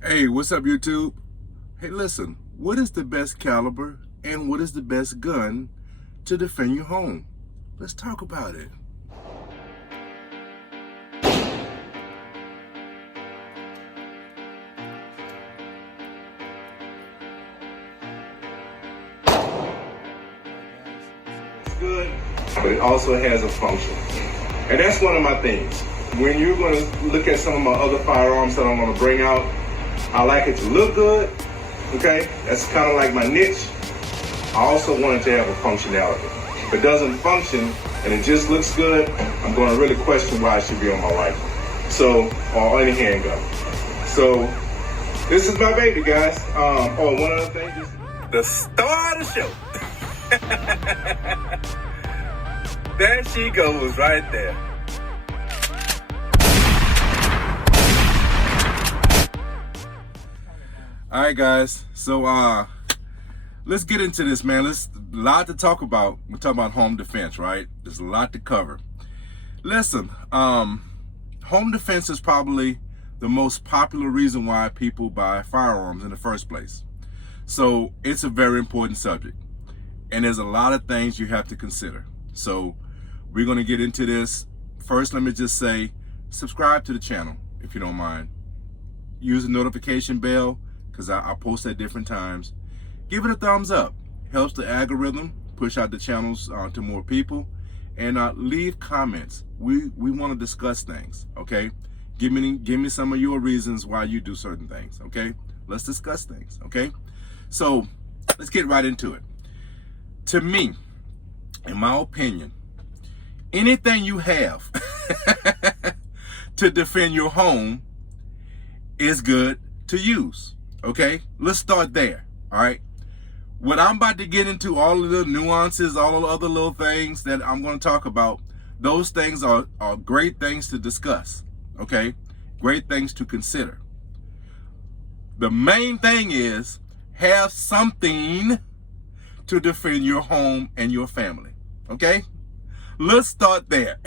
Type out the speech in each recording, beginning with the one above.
Hey, what's up, YouTube? Hey, listen, what is the best caliber and what is the best gun to defend your home? Let's talk about it. It's good, but it also has a function. And that's one of my things. When you're going to look at some of my other firearms that I'm going to bring out, I like it to look good, okay? That's kind of like my niche. I also want it to have a functionality. If it doesn't function and it just looks good, I'm going to really question why it should be on my rifle. So, or any handgun. So, this is my baby, guys. One other thing, the star of the show. There she goes right there. All right, guys. So, let's get into this, man. There's a lot to talk about. We're talking about home defense, right? There's a lot to cover. Listen, home defense is probably the most popular reason why people buy firearms in the first place. So it's a very important subject. And there's a lot of things you have to consider. So we're going to get into this. First, let me just say, subscribe to the channel if you don't mind. Use the notification bell because I post at different times. Give it a thumbs up. Helps the algorithm push out the channels to more people. And leave comments. We want to discuss things, okay? Give me some of your reasons why you do certain things, okay? Let's discuss things, okay? So let's get right into it. To me, in my opinion, anything you have to defend your home is good to use, okay? Let's start there, all right? What I'm about to get into, all of the nuances, all of the other little things that I'm going to talk about, those things are great things to discuss, okay? Great things to consider. The main thing is have something to defend your home and your family, okay? Let's start there,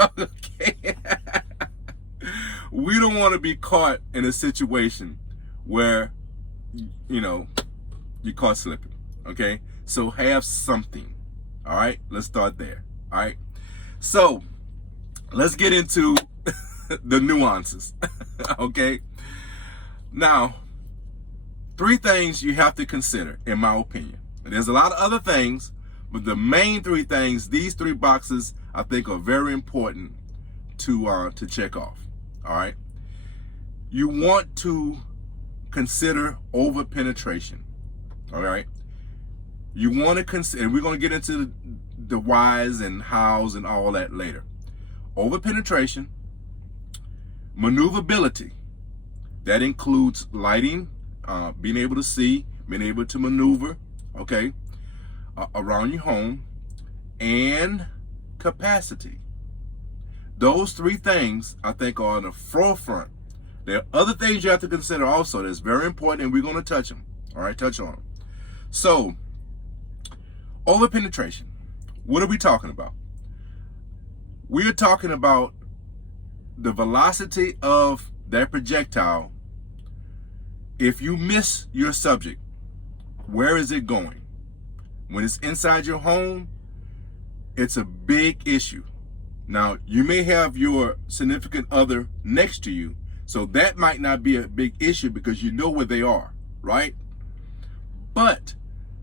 okay? We don't want to be caught in a situation where, you know, you're caught slipping, okay? So have something, all right? Let's start there, all right? So let's get into the nuances, okay? Now, 3 things you have to consider, in my opinion. There's a lot of other things, but the main 3 things, these 3 boxes, I think are very important to check off, all right? You want to consider over penetration, all right? You want to consider, and we're going to get into the whys and hows and all that later. Over penetration, maneuverability, that includes lighting, being able to see, being able to maneuver, okay, around your home, and capacity. Those 3 things, I think, are on the forefront. There are other things you have to consider also that's very important, and we're going to touch them, all right, touch on them. So, over penetration, what are we talking about? We're talking about the velocity of that projectile. If you miss your subject, where is it going? When it's inside your home, it's a big issue. Now, you may have your significant other next to you, so that might not be a big issue because you know where they are, right? But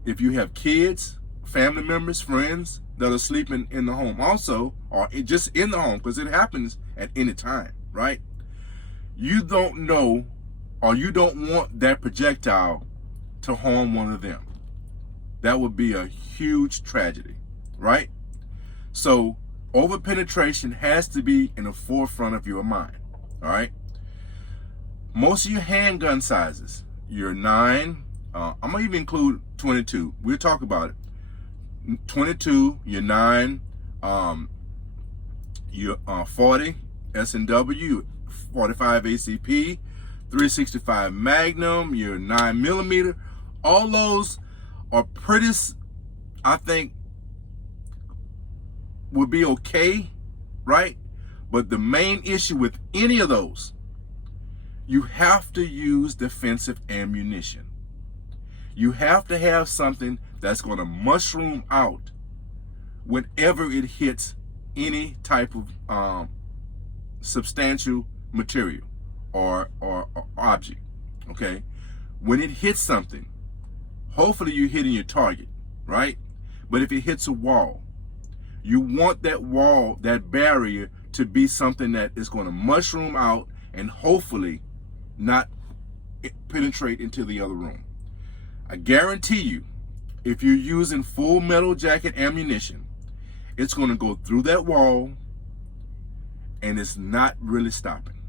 if you have kids, family members, friends that are sleeping in the home also, or just in the home, because it happens at any time, right? You don't know, or you don't want that projectile to harm one of them. That would be a huge tragedy, right? So over penetration has to be in the forefront of your mind, all right? Most of your handgun sizes, your 9, I'm gonna even include 22. We'll talk about it. 22, your 9, your 40 S&W, 45 ACP, 365 Magnum, your 9mm. All those are pretty, I think, would be okay, right? But the main issue with any of those, you have to use defensive ammunition. You have to have something that's going to mushroom out whenever it hits any type of substantial material or object. Okay, when it hits something, hopefully you're hitting your target, right? But if it hits a wall, you want that wall, that barrier, to be something that is going to mushroom out and hopefully not penetrate into the other room. I guarantee you, if you're using full metal jacket ammunition, it's going to go through that wall and it's not really stopping.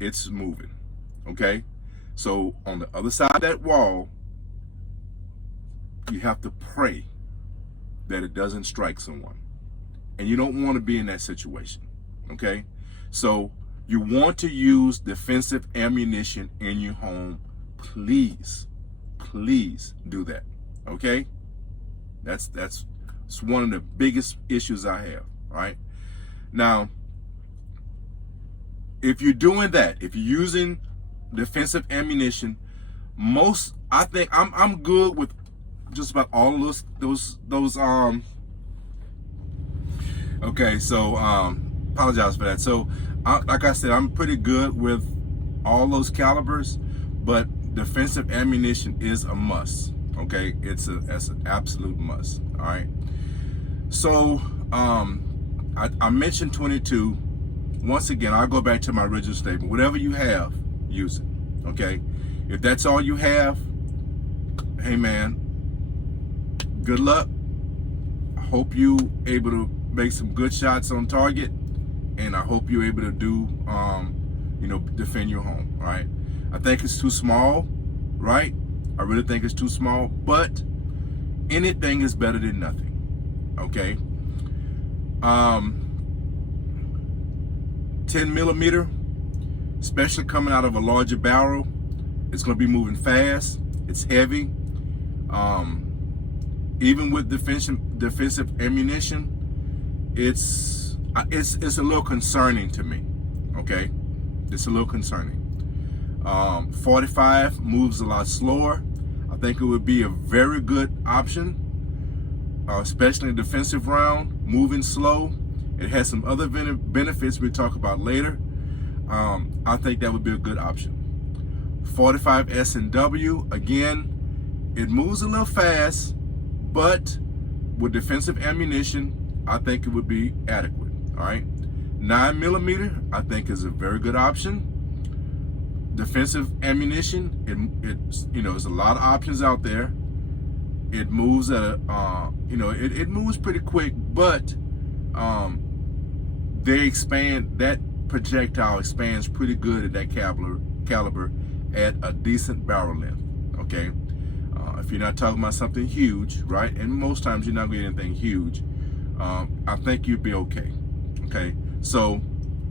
It's moving, okay? So on the other side of that wall, you have to pray that it doesn't strike someone. And you don't want to be in that situation, okay? So you want to use defensive ammunition in your home. Please do that, okay? That's one of the biggest issues I have, right? Now, if you're doing that, if you're using defensive ammunition, I think I'm good with just about all of those okay, so apologize for that. So like I said, I'm pretty good with all those calibers, but defensive ammunition is a must. Okay, that's an absolute must. All right. So I mentioned 22. Once again, I'll go back to my original statement. Whatever you have, use it. Okay. If that's all you have, hey man, good luck. I hope you able to make some good shots on target, and I hope you're able to do defend your home. All right. I think it's too small, right? I really think it's too small, but anything is better than nothing. Okay. 10 millimeter, especially coming out of a larger barrel, it's going to be moving fast. It's heavy. Even with defensive ammunition, it's a little concerning to me. Okay, it's a little concerning. 45 moves a lot slower. I think it would be a very good option, especially a defensive round, moving slow. It has some other benefits we'll talk about later. I think that would be a good option. 45 S&W, again, it moves a little fast, but with defensive ammunition, I think it would be adequate. All right, 9 millimeter, I think is a very good option. Defensive ammunition, there's a lot of options out there. It moves at a, it moves pretty quick, but they expand, that projectile expands pretty good at that caliber at a decent barrel length. Okay, if you're not talking about something huge, right? And most times you're not going to get anything huge. I think you'd be okay. Okay, so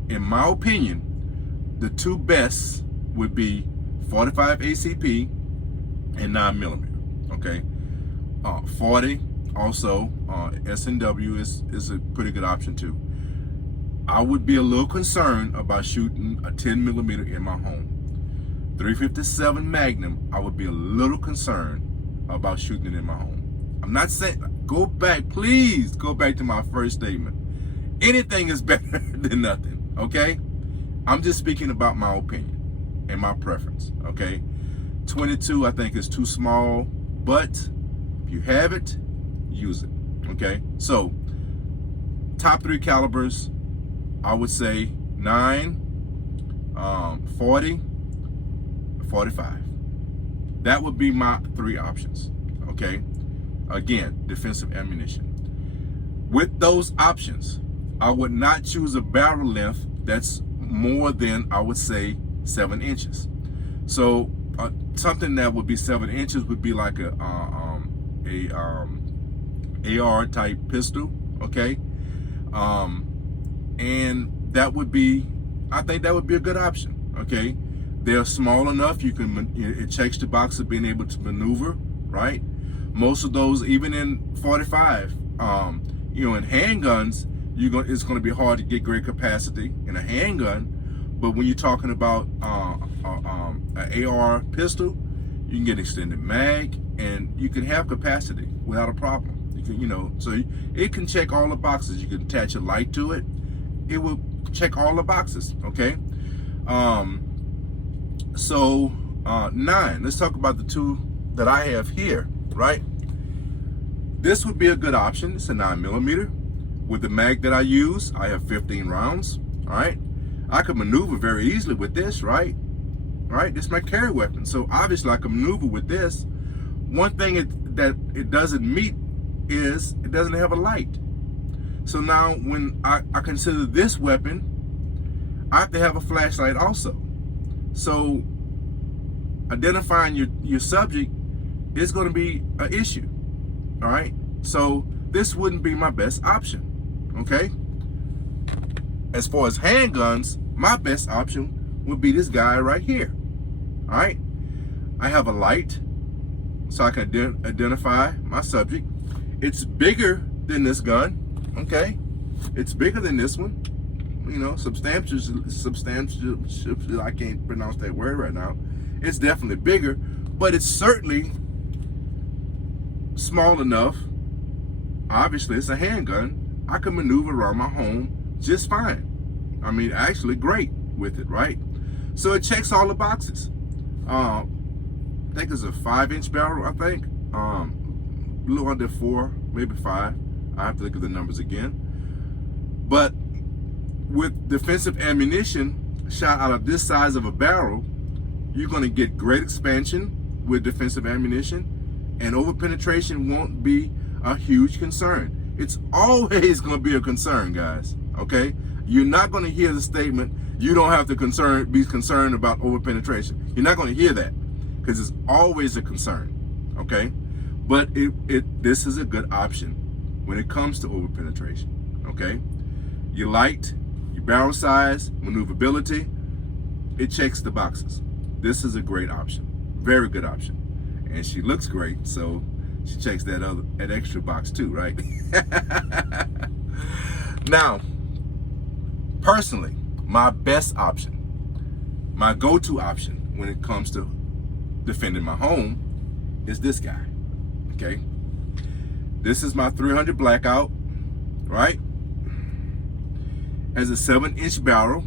in my opinion, the two best would be 45 ACP and 9 millimeter. Okay, 40 also S&W is a pretty good option too. I would be a little concerned about shooting a 10 millimeter in my home. 357 Magnum, I would be a little concerned about shooting it in my home. I'm not saying, please go back to my first statement. Anything is better than nothing, okay? I'm just speaking about my opinion and my preference, okay? 22 I think is too small, but if you have it, use it, okay? So, top 3 calibers, I would say 9, 40, 45. That would be my 3 options, okay? Again, defensive ammunition. With those options, I would not choose a barrel length that's more than, I would say, 7 inches. So something that would be 7 inches would be like a AR type pistol, okay? And that would be, I think that would be a good option, okay? They're small enough, it checks the box of being able to maneuver, right? Most of those, even in 45, in handguns, it's going to be hard to get great capacity in a handgun, But when you're talking about an AR pistol, you can get extended mag, and you can have capacity without a problem. You can, so it can check all the boxes. You can attach a light to it. It will check all the boxes, okay? 9, let's talk about the two that I have here, right? This would be a good option. It's a 9mm. With the mag that I use, I have 15 rounds, all right? I can maneuver very easily with this, right? Right, this is my carry weapon. So obviously I can maneuver with this. One thing that it doesn't meet is it doesn't have a light. So now when I consider this weapon, I have to have a flashlight also. So identifying your subject is going to be an issue, all right? So this wouldn't be my best option, okay? As far as handguns, my best option would be this guy right here, all right? I have a light, so I can identify my subject. It's bigger than this gun, okay? It's bigger than this one. Substantial, I can't pronounce that word right now. It's definitely bigger, but it's certainly small enough. Obviously, it's a handgun. I can maneuver around my home just fine. I mean, actually great with it, right? So it checks all the boxes. I think it's a 5-inch barrel, I think. A little under 4, maybe 5. I have to look at the numbers again. But with defensive ammunition shot out of this size of a barrel, you're going to get great expansion with defensive ammunition, and over-penetration won't be a huge concern. It's always going to be a concern, guys, okay? You're not going to hear the statement, you don't have to be concerned about over-penetration. You're not going to hear that, because it's always a concern, okay? But this is a good option when it comes to over-penetration, okay? Your light, your barrel size, maneuverability, it checks the boxes. This is a great option, very good option. And she looks great, so she checks that extra box too, right? Now, personally, my best option, my go-to option when it comes to defending my home is this guy, okay? This is my 300 Blackout, right? Has a 7-inch barrel.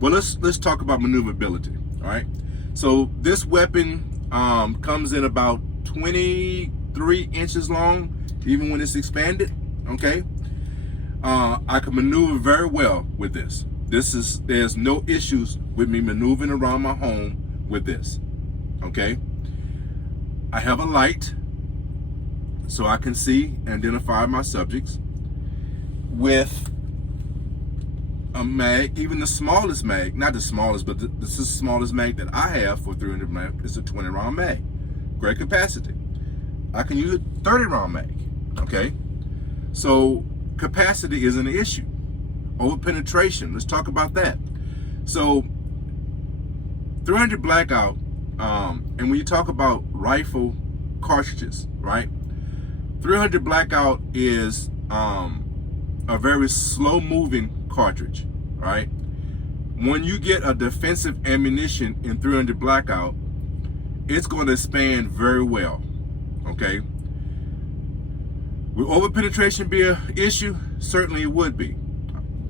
Well, let's talk about maneuverability, all right? So this weapon comes in about 23 inches long, even when it's expanded, okay? I can maneuver very well with this. There's no issues with me maneuvering around my home with this, okay? I have a light, so I can see and identify my subjects. With a mag, even the smallest mag, not the smallest, but this is the smallest mag that I have for 300 mag. It's a 20 round mag, great capacity. I can use a 30 round mag, okay? So capacity isn't an issue. Over penetration, let's talk about that. So 300 Blackout, and when you talk about rifle cartridges, right? 300 Blackout is a very slow moving cartridge, right? When you get a defensive ammunition in 300 Blackout, it's going to expand very well, okay? Will over penetration be an issue? Certainly it would be.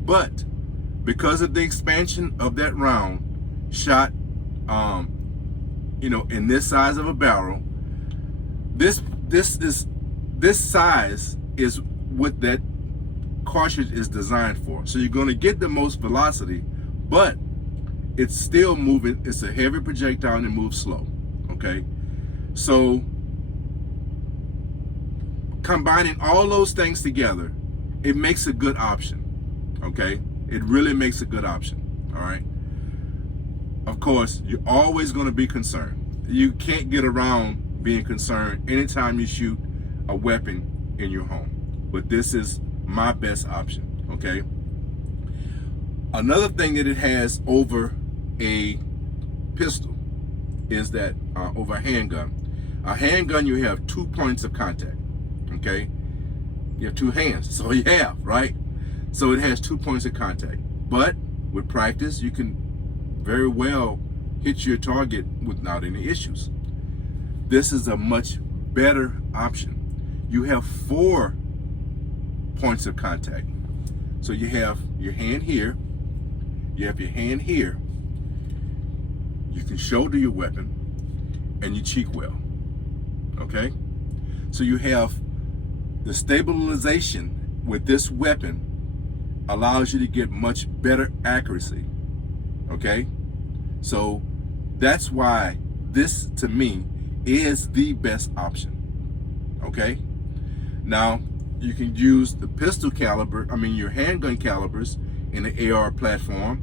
But because of the expansion of that round shot, in this size of a barrel, this size is what that cartridge is designed for. So you're going to get the most velocity, but it's still moving. It's a heavy projectile and it moves slow, okay? So combining all those things together, it makes a good option, okay? It really makes a good option, all right? Of course, you're always going to be concerned. You can't get around being concerned anytime you shoot a weapon in your home. But this is my best option, okay? Another thing that it has over a pistol is that over a handgun. A handgun, you have 2 points of contact, okay? You have 2 hands, so you have, right? So it has 2 points of contact. But With practice, you can very well hit your target without any issues. This is a much better option. You have 4 points of contact. So you have your hand here, you have your hand here, you can shoulder your weapon, and you cheek well. Okay? So you have the stabilization with this weapon allows you to get much better accuracy. Okay? So that's why this, to me, is the best option. Okay? Now, you can use the pistol caliber, your handgun calibers in the AR platform,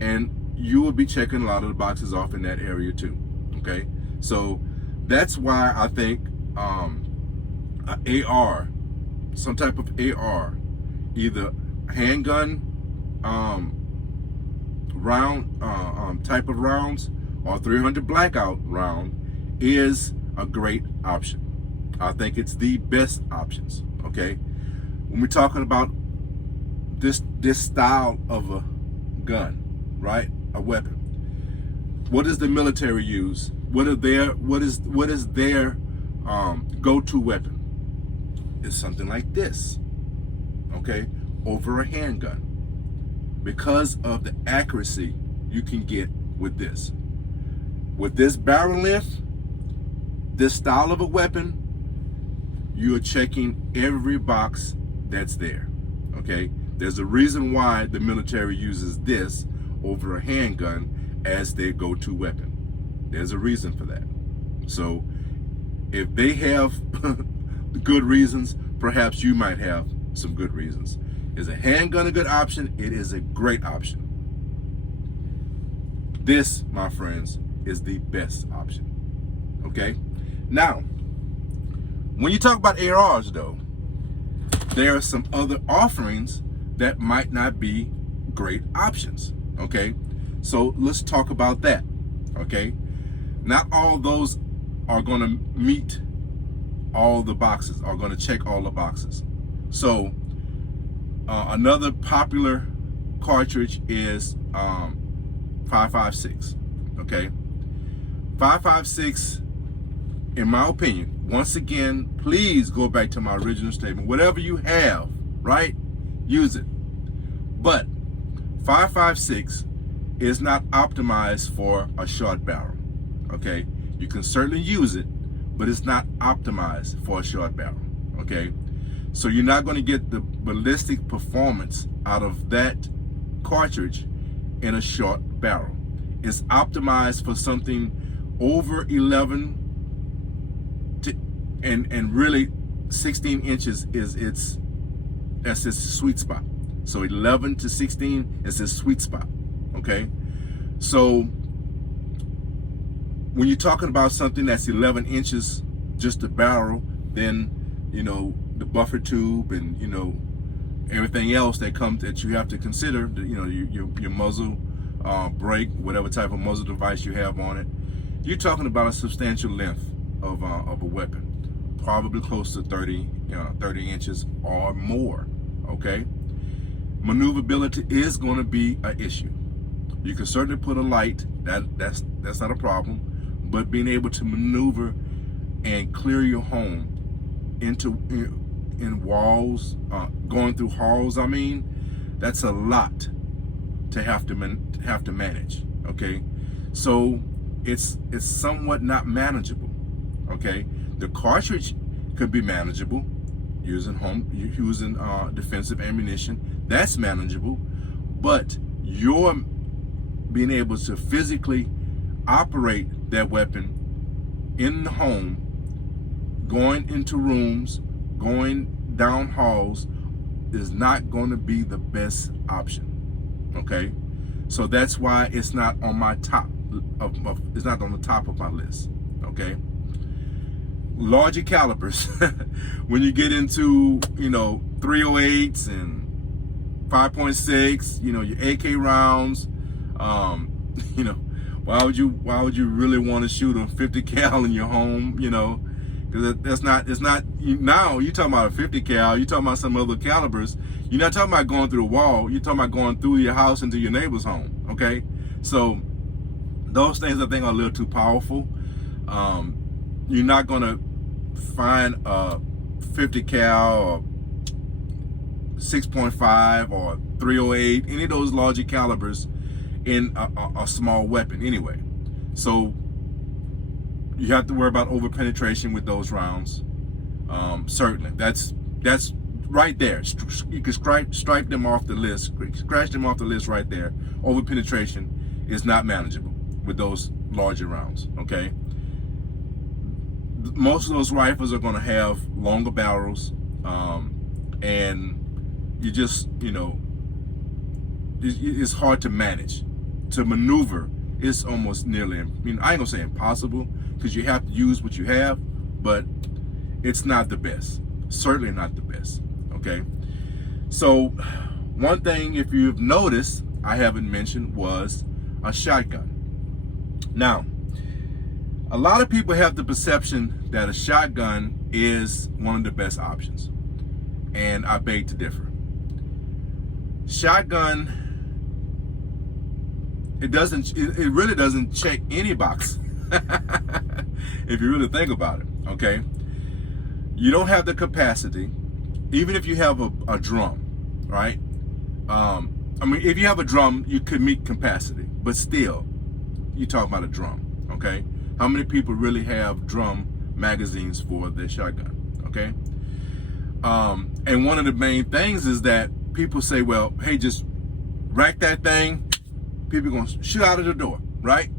and you will be checking a lot of the boxes off in that area too. Okay? So that's why I think AR, some type of AR, either handgun round type of rounds or 300 blackout round, is a great option. I think it's the best options. Okay, when we're talking about this style of a gun, right, a weapon, what does the military use? What is their go-to weapon? It's something like this, okay, over a handgun, because of the accuracy you can get with this. With this barrel length, this style of a weapon, you are checking every box that's there. Okay, there's a reason why the military uses this over a handgun as their go-to weapon. There's a reason for that. So if they have good reasons, perhaps you might have some good reasons. Is a handgun a good option? It is a great option. This, my friends, is the best option. Okay? Now, when you talk about ARs, though, there are some other offerings that might not be great options. Okay? So let's talk about that. Okay? Not all those are going to meet all the boxes, are going to check all the boxes. So another popular cartridge is 5.56. Okay? 5.56, in my opinion, once again, please go back to my original statement. Whatever you have, right? Use it. But 5.56 is not optimized for a short barrel. Okay? You can certainly use it, but it's not optimized for a short barrel. Okay? So you're not going to get the ballistic performance out of that cartridge in a short barrel. It's optimized for something over 11 and really 16 inches that's its sweet spot. So 11 to 16 is its sweet spot. Okay? So when you're talking about something that's 11 inches, just the barrel, then, the buffer tube and, everything else that you have to consider, your muzzle brake, whatever type of muzzle device you have on it, you're talking about a substantial length of a weapon, probably close to 30 inches or more. Okay? Maneuverability is going to be an issue. You can certainly put a light, that's not a problem, but being able to maneuver and clear your home in walls, going through halls, that's a lot to have to manage. Okay, so it's somewhat not manageable. Okay, the cartridge could be manageable using defensive ammunition. That's manageable, but you're being able to physically operate that weapon in the home, going into rooms, going down halls, is not going to be the best option. Okay, so that's why it's not on my it's not on the top of my list. Okay, larger calibers, when you get into 308s and 5.6, your AK rounds, why would you really want to shoot a 50 cal in your home? Because it's not, now you're talking about a 50 cal, you're talking about some other calibers. You're not talking about going through the wall, you're talking about going through your house into your neighbor's home, okay? So those things I think are a little too powerful. You're not gonna find a 50 cal or 6.5 or 308, any of those larger calibers in a small weapon anyway. So you have to worry about over penetration with those rounds. Certainly, that's right there. You can stripe them off the list, scratch them off the list right there. Over penetration is not manageable with those larger rounds. Okay. Most of those rifles are going to have longer barrels, and you just, it's hard to manage. To maneuver, it's almost nearly, I ain't gonna say impossible, because you have to use what you have, but it's not the best. Certainly not the best. Okay. So one thing, if you've noticed, I haven't mentioned was a shotgun. Now, a lot of people have the perception that a shotgun is one of the best options, and I beg to differ. Shotgun, it really doesn't check any box. If you really think about it, okay? You don't have the capacity, even if you have a drum, right? If you have a drum, you could meet capacity, but still, you talk about a drum, okay? How many people really have drum magazines for their shotgun, okay? And one of the main things is that people say, well, hey, just rack that thing, people are gonna shoot out of the door, right?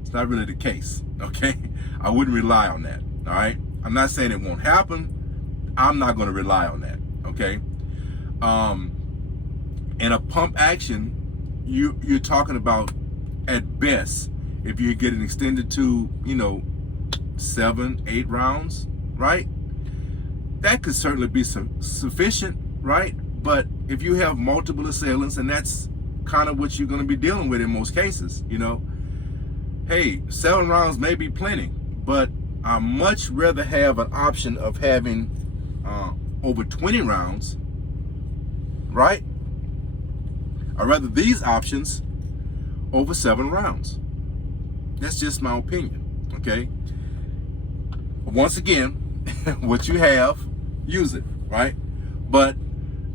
It's not really the case, okay? I wouldn't rely on that, all right? I'm not saying it won't happen. I'm not gonna rely on that, okay? In a pump action, you're talking about, at best, if you get it extended to, 7, 8 rounds, right? That could certainly be sufficient, right? But if you have multiple assailants, and that's kind of what you're going to be dealing with in most cases, hey, 7 rounds may be plenty, but I much rather have an option of having over 20 rounds, right? I'd rather these options over 7 rounds. That's just my opinion, okay? Once again, what you have, use it, right? But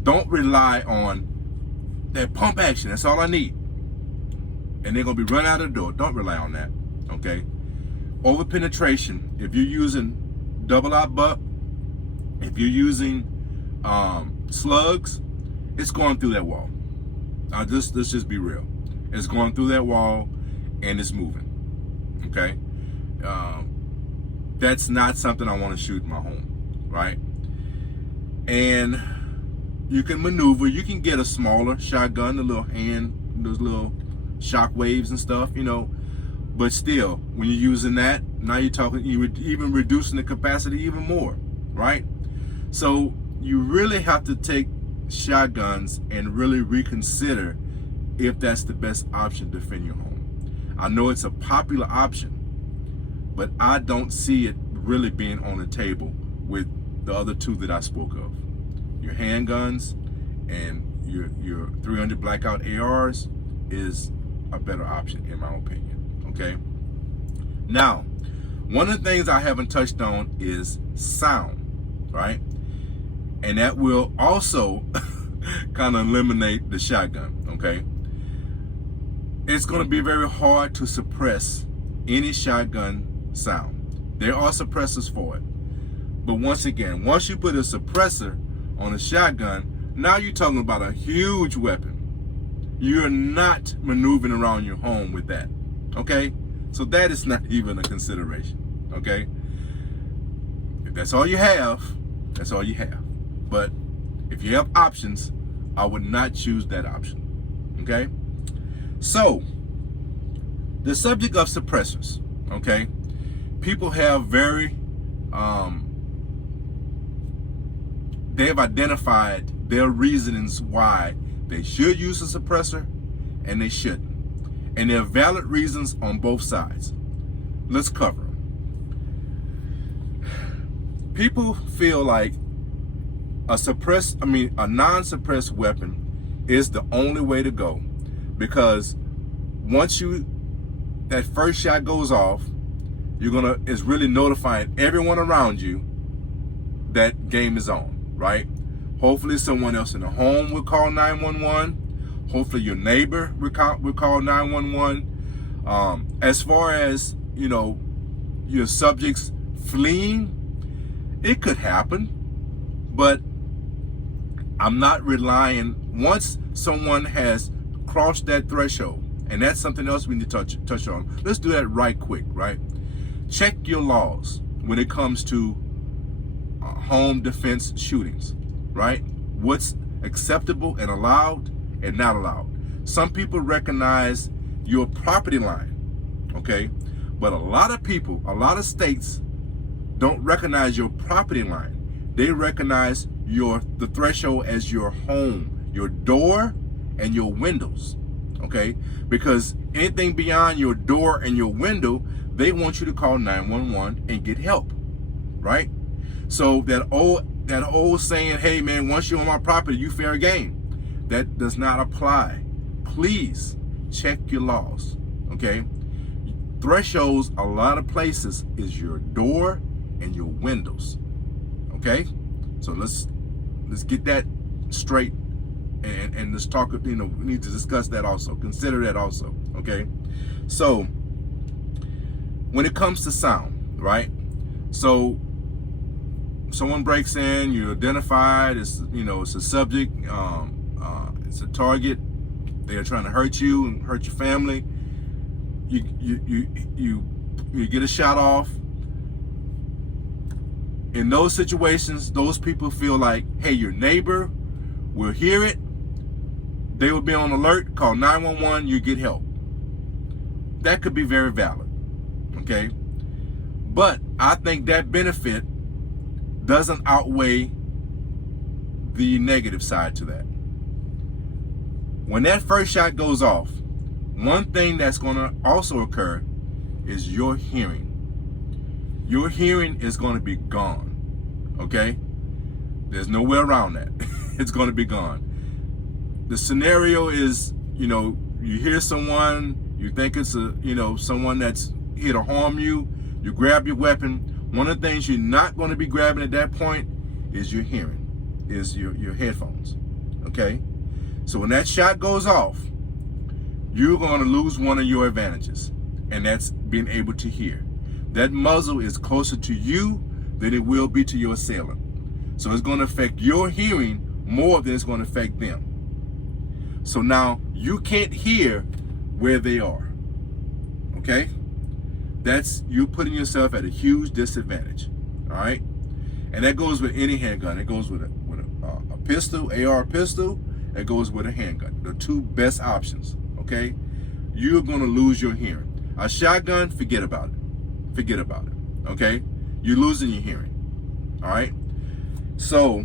don't rely on that pump action. That's all I need. And they're going to be run out of the door. Don't rely on that, okay? Over penetration, if you're using double-out buck, if you're using slugs, it's going through that wall. Let's just be real. It's going through that wall and it's moving, okay? That's not something I want to shoot in my home, right? And you can maneuver. You can get a smaller shotgun, those little shock waves and stuff, But still, when you're using that, now you're even reducing the capacity even more, right? So you really have to take shotguns and really reconsider if that's the best option to defend your home. I know it's a popular option, but I don't see it really being on the table with the other two that I spoke of. Your handguns and your 300 blackout ARs is a better option in my opinion, okay? Now, one of the things I haven't touched on is sound, right? And that will also kind of eliminate the shotgun, okay? It's going to be very hard to suppress any shotgun sound. There are suppressors for it. But once again, once you put a suppressor on a shotgun, now you're talking about a huge weapon. You're not maneuvering around your home with that, okay? So that is not even a consideration, okay? If that's all you have, that's all you have. But if you have options, I would not choose that option, okay? So, the subject of suppressors, okay? People have they have identified their reasonings why they should use a suppressor and they shouldn't. And there are valid reasons on both sides. Let's cover them. People feel like a non-suppressed weapon is the only way to go, because once that first shot goes off, it's really notifying everyone around you that game is on, right? Hopefully someone else in the home will call 911. Hopefully your neighbor will call 911. As far as, your subjects fleeing, it could happen, but I'm not relying, once someone has crossed that threshold, and that's something else we need to touch on. Let's do that right quick, right? Check your laws when it comes to home defense shootings, right? What's acceptable and allowed and not allowed. Some people recognize your property line, okay? But a lot of people, a lot of states don't recognize your property line. They recognize the threshold as your home, your door and your windows, okay? Because anything beyond your door and your window, they want you to call 911 and get help, right? So that old saying, hey man, once you're on my property, you fair game, that does not apply. Please check your laws, okay? Thresholds, a lot of places, is your door and your windows, okay? So let's get that straight, and let's talk, we need to discuss that also, consider that also, okay? So when it comes to sound, right? So someone breaks in, you identified, it's a subject, it's a target, they are trying to hurt you and hurt your family. You get a shot off. In those situations, those people feel like, hey, your neighbor will hear it, they will be on alert, call 911, you get help. That could be very valid, okay? But I think that benefit doesn't outweigh the negative side to that. When that first shot goes off, one thing that's going to also occur is your hearing. Your hearing is going to be gone, okay? There's no way around that. It's going to be gone. The scenario is, you hear someone, you think it's someone that's here to harm you, you grab your weapon. One of the things you're not going to be grabbing at that point is your hearing, is your headphones, okay? So when that shot goes off, you're going to lose one of your advantages, and that's being able to hear. That muzzle is closer to you than it will be to your assailant. So it's going to affect your hearing more than it's going to affect them. So now you can't hear where they are, okay? That's you putting yourself at a huge disadvantage, all right? And that goes with any handgun. It goes with a pistol, AR pistol. It goes with a handgun. The two best options, okay? You're going to lose your hearing. A shotgun, forget about it. Forget about it, okay? You're losing your hearing, all right? So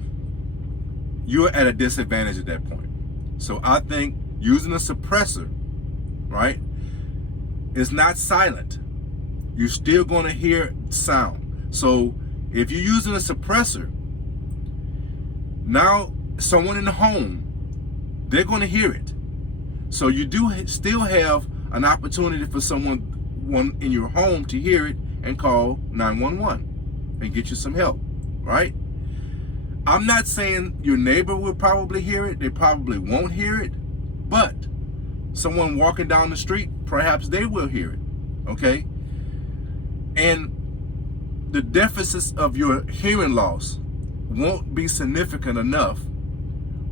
you're at a disadvantage at that point. So I think using a suppressor, right, is not silent. You're still going to hear sound. So if you're using a suppressor, now someone in the home, they're going to hear it. So you do still have an opportunity for someone in your home to hear it and call 911 and get you some help, right? I'm not saying your neighbor will probably hear it. They probably won't hear it. But someone walking down the street, perhaps they will hear it, okay? And the deficits of your hearing loss won't be significant enough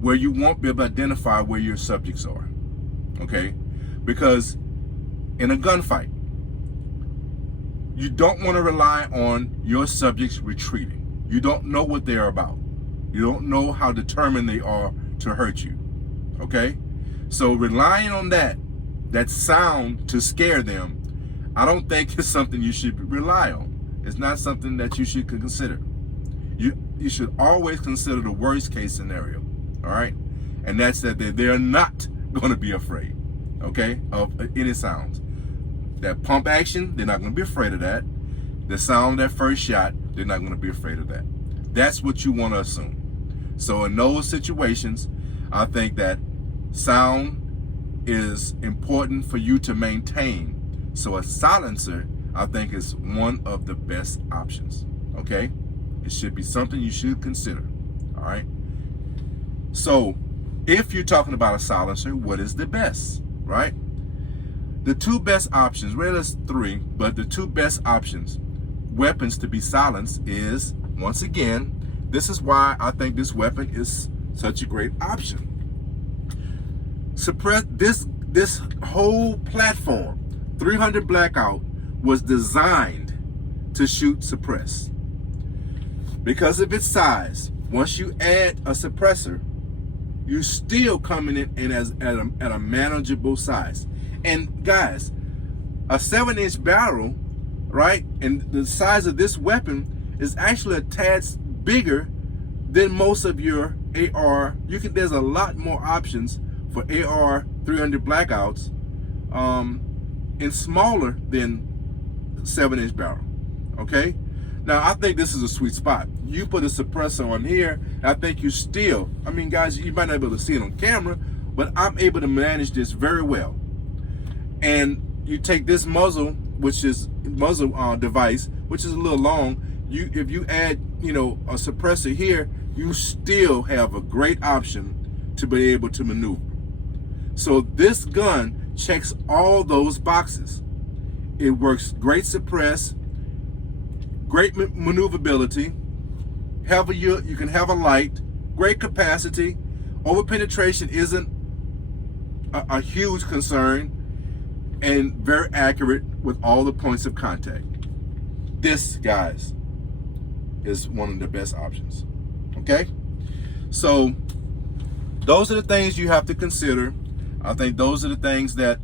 where you won't be able to identify where your subjects are, okay? Because in a gunfight, you don't want to rely on your subjects retreating. You don't know what they're about. You don't know how determined they are to hurt you, okay? So relying on that sound to scare them, I don't think it's something you should rely on. It's not something that you should consider. You should always consider the worst case scenario, all right? And that's that they're not going to be afraid, okay, of any sounds. That pump action, they're not going to be afraid of that. The sound of that first shot, They're not going to be afraid of that. That's what you want to assume. So in those situations, I think that sound is important for you to maintain. So a silencer, I think, is one of the best options. Okay? It should be something you should consider. All right? So if you're talking about a silencer, what is the best? Right? The two best options, well, there's three, but the two best options, weapons to be silenced, is, once again, this is why I think this weapon is such a great option. Suppress this whole platform, 300 Blackout, was designed to shoot suppress. Because of its size, once you add a suppressor, you're still coming in at a manageable size. And guys, a 7-inch barrel, right, and the size of this weapon is actually a tad bigger than most of your AR. There's a lot more options for AR 300 Blackouts, and smaller than 7-inch barrel. Okay, now I think this is a sweet spot. You put a suppressor on here, I think you still, I mean, guys, you might not be able to see it on camera, but I'm able to manage this very well. And you take this muzzle, which is device, which is a little long. If you add, a suppressor here, you still have a great option to be able to maneuver. So this gun checks all those boxes. It works great suppress, great maneuverability. You can have a light, great capacity. Over penetration isn't a huge concern, and very accurate with all the points of contact. This, guys, is one of the best options. Okay? So those are the things you have to consider. I think those are the things that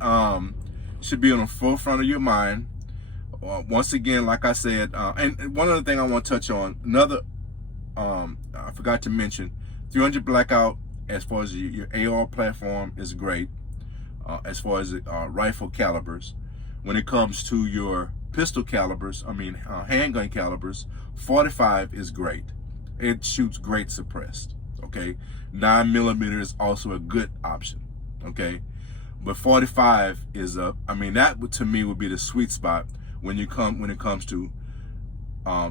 should be on the forefront of your mind. Once again, like I said, and one other thing I want to touch on, I forgot to mention, 300 Blackout, as far as your AR platform, is great. As far as rifle calibers, when it comes to your pistol calibers, handgun calibers, 45 is great. It shoots great suppressed. Okay, 9mm is also a good option. Okay, but 45 is that to me would be the sweet spot when it comes to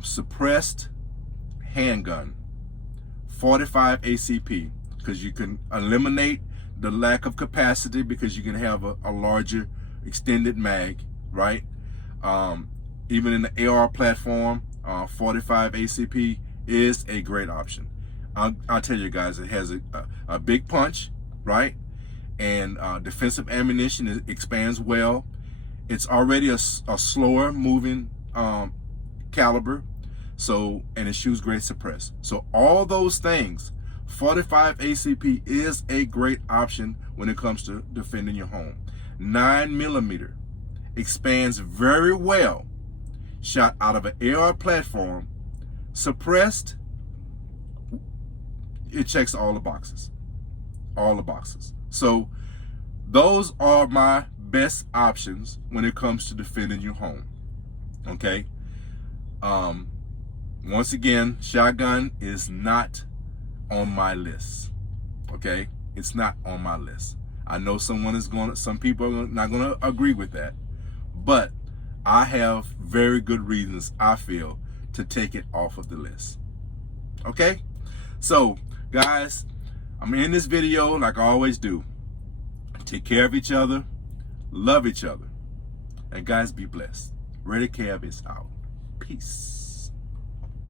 suppressed handgun. 45 ACP, because you can eliminate the lack of capacity, because you can have a larger extended mag, right? Even in the AR platform, 45 ACP is a great option. I'll tell you guys, it has a big punch, right? And defensive ammunition, it expands well. It's already a slower moving caliber, and it shoots great suppress. So all those things, 45 ACP is a great option when it comes to defending your home. 9mm expands very well, shot out of an AR platform, suppressed. It checks all the boxes. So those are my best options when it comes to defending your home. Okay. Once again, shotgun is not on my list. Okay, it's not on my list. I know some people are not going to agree with that, but I have very good reasons, I feel, to take it off of the list. Okay, so guys, I'm in this video like I always do. Take care of each other, love each other, and guys, be blessed. Ready Cab is out. Peace.